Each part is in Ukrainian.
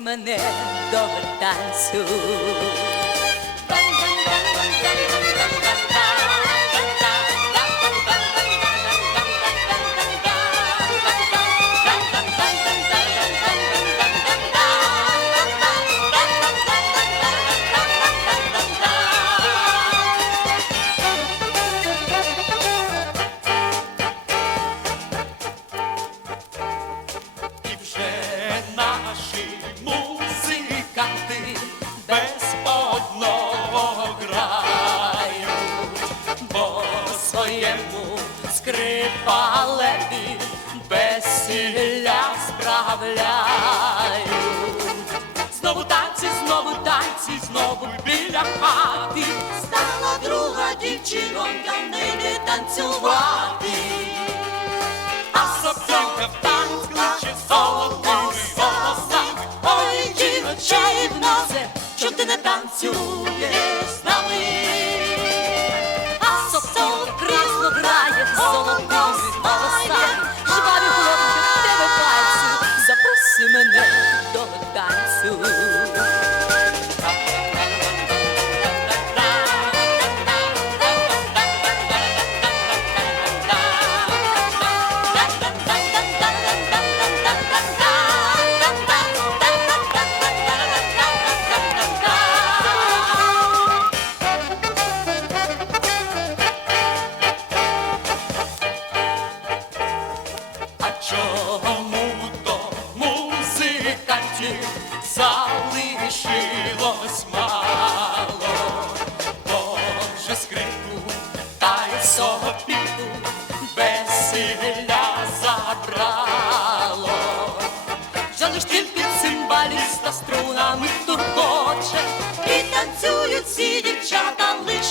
запроси мене до танцю. Біля хати. Стала друга дівчинонька неї танцювати. А сопілка в танк кличе золотий голосами. Ой, чарівнозе, що ти не танцюєш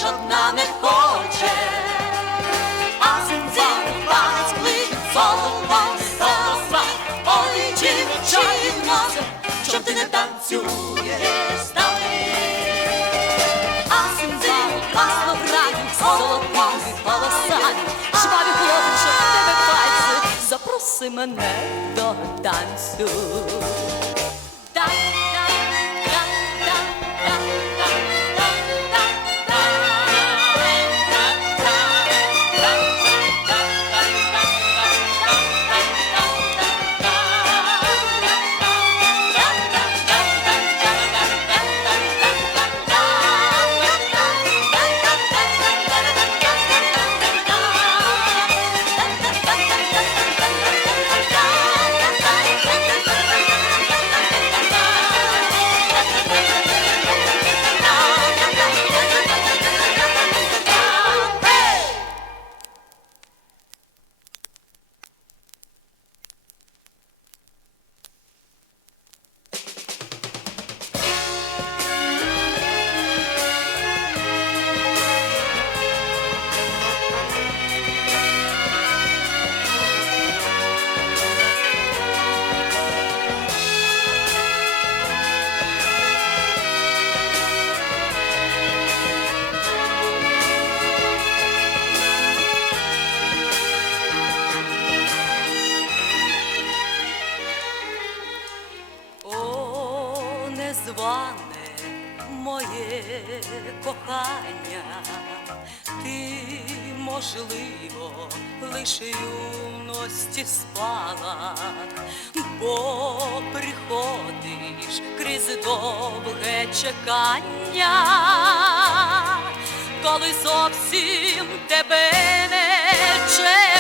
одна не хоче. А цимбалів палець кличе золотом голоса, ой, носе, що ти не танцюєш з нами. А синзали красно грають, солов'їний голосами, жваві хлопчик в тебе пальці, запроси мене до танцю. Можливо, лише юності спала, бо приходиш крізь довге чекання, коли зовсім тебе не чекала.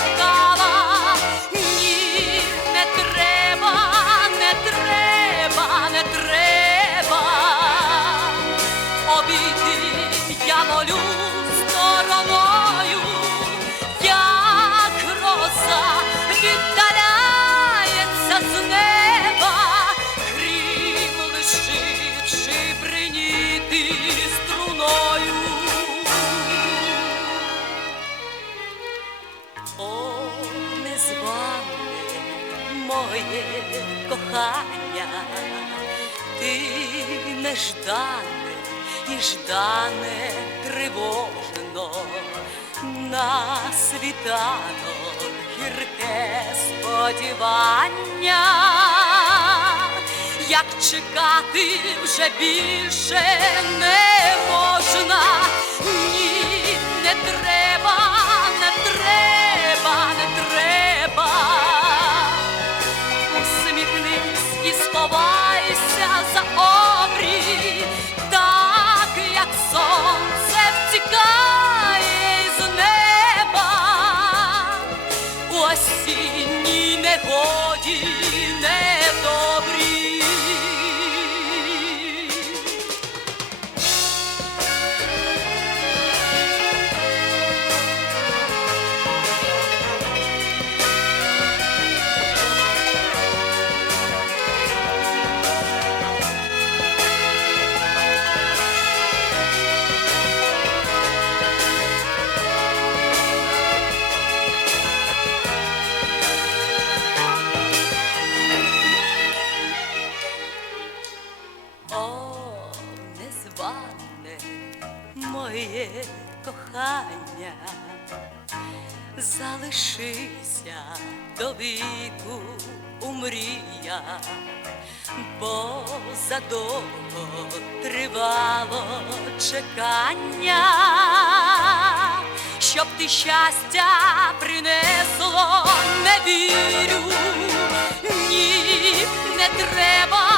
Ти неждане і ждане тривожно. На світанок гірке сподівання, як чекати вже більше не можна, тривало чекання, щоб ти щастя принесло, не вірю, ні, не треба,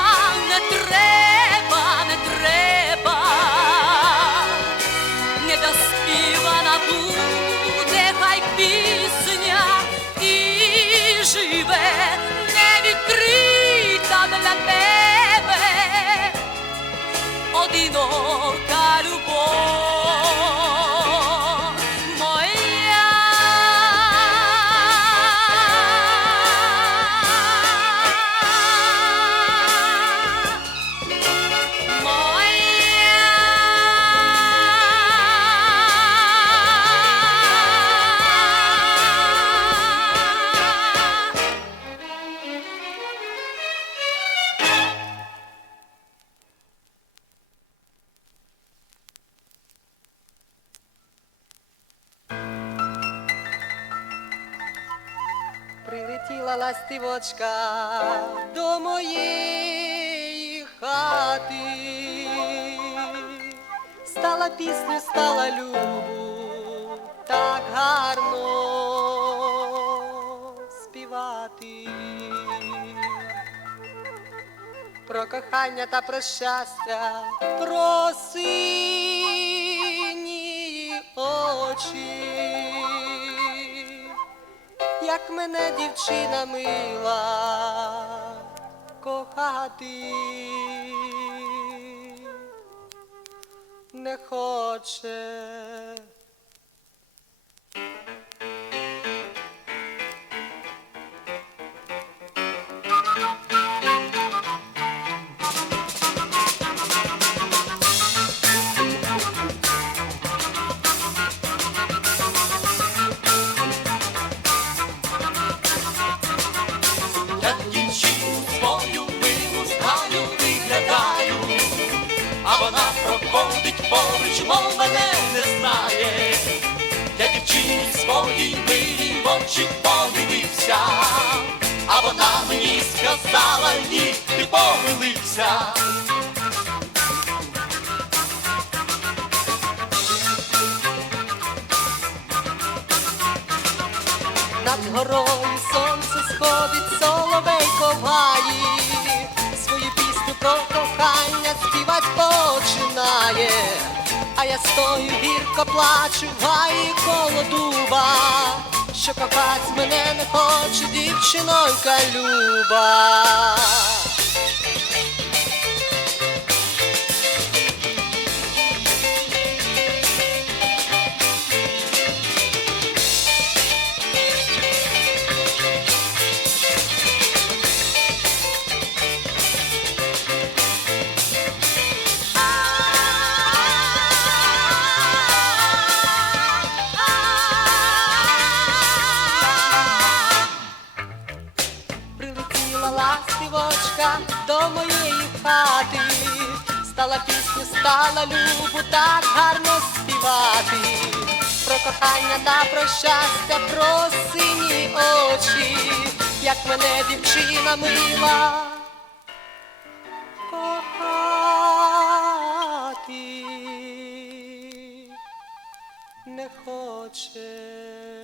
ластивочка до моєї хати, стала пісню, стала любу, так гарно співати. Про кохання та про щастя, про сині очі як мене дівчина мила кохати не хоче. Помилився. Над горою сонце сходить, соловейко в гаї, свою пісню про кохання співать починає, а я стою гірко плачу в гаї коло дуба, що кохать мене не хоче, дівчинонька люба. Так гарно співати. Про кохання та про щастя, про сині очі, як мене дівчина мила. Кохати не хоче.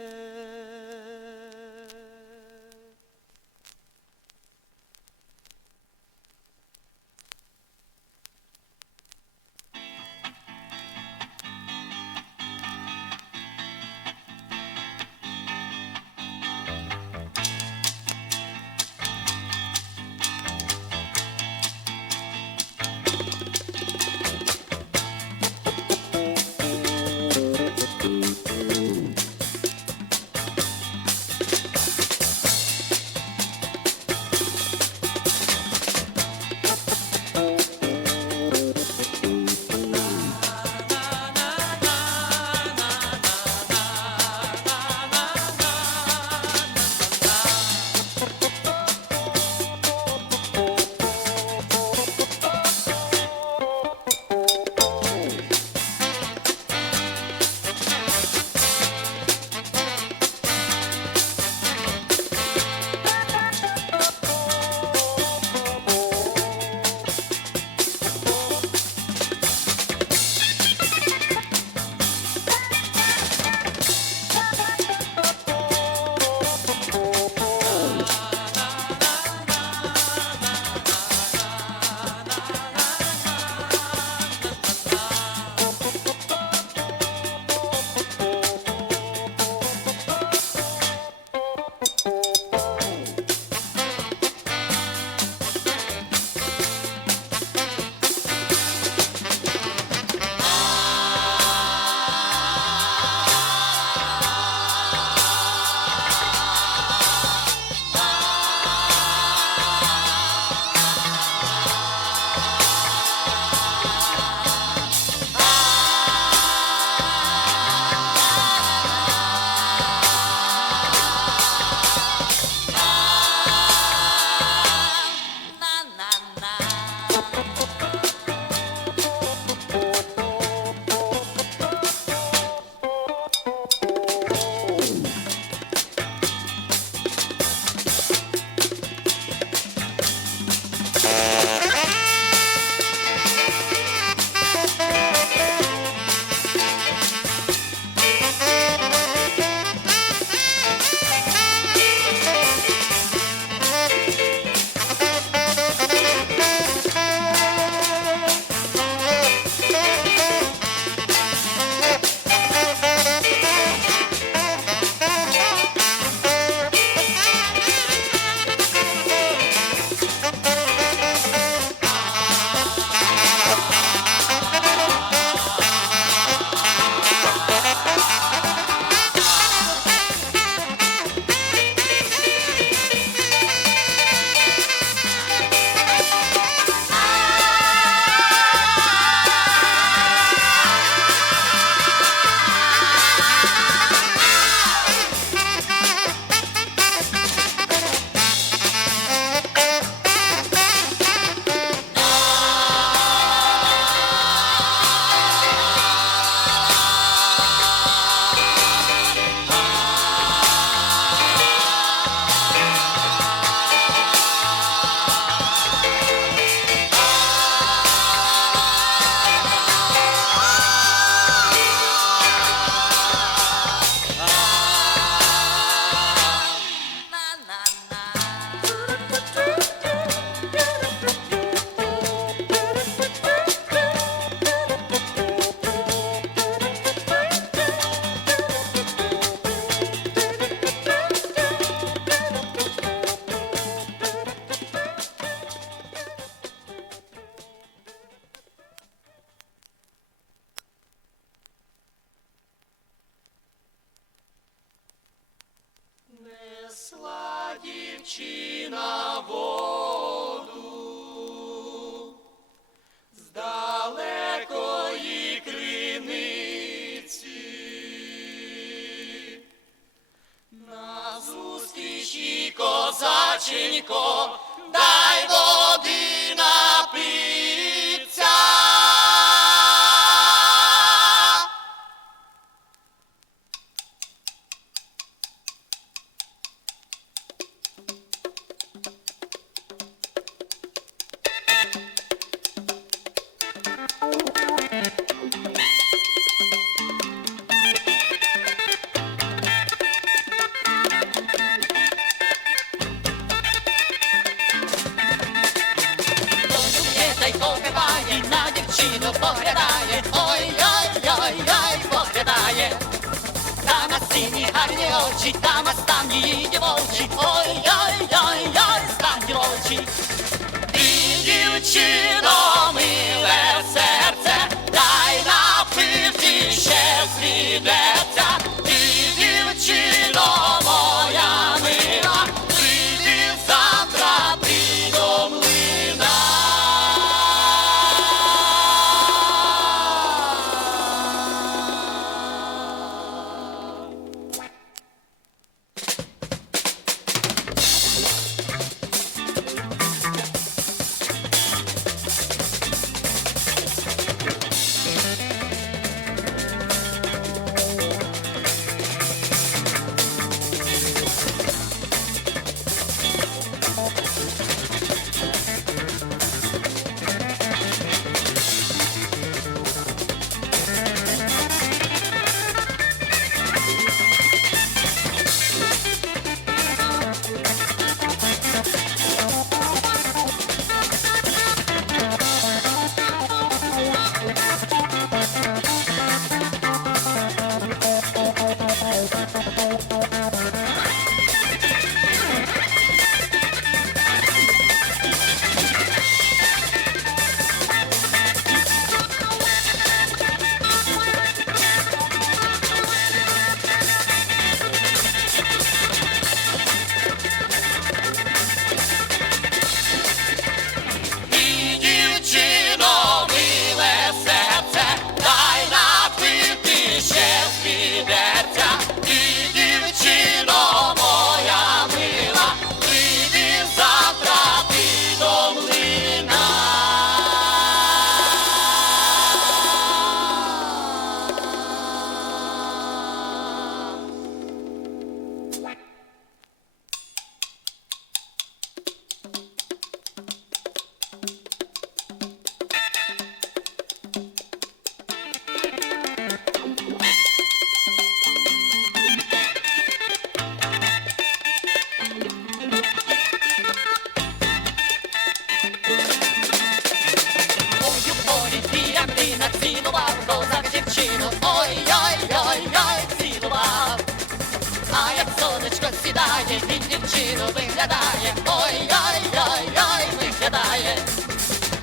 виглядає, він дівчину виглядає, ой-ой-ой-ой, виглядає,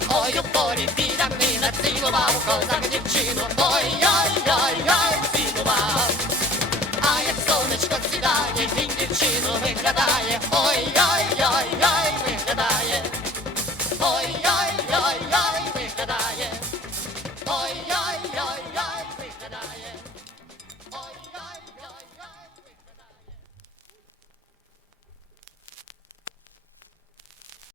ой, у порі біля мина цілував козак дівчину, ой-ой-ой-ой, цілував, а як сонечко сідає, він дівчину виглядає, ой-ой-ой.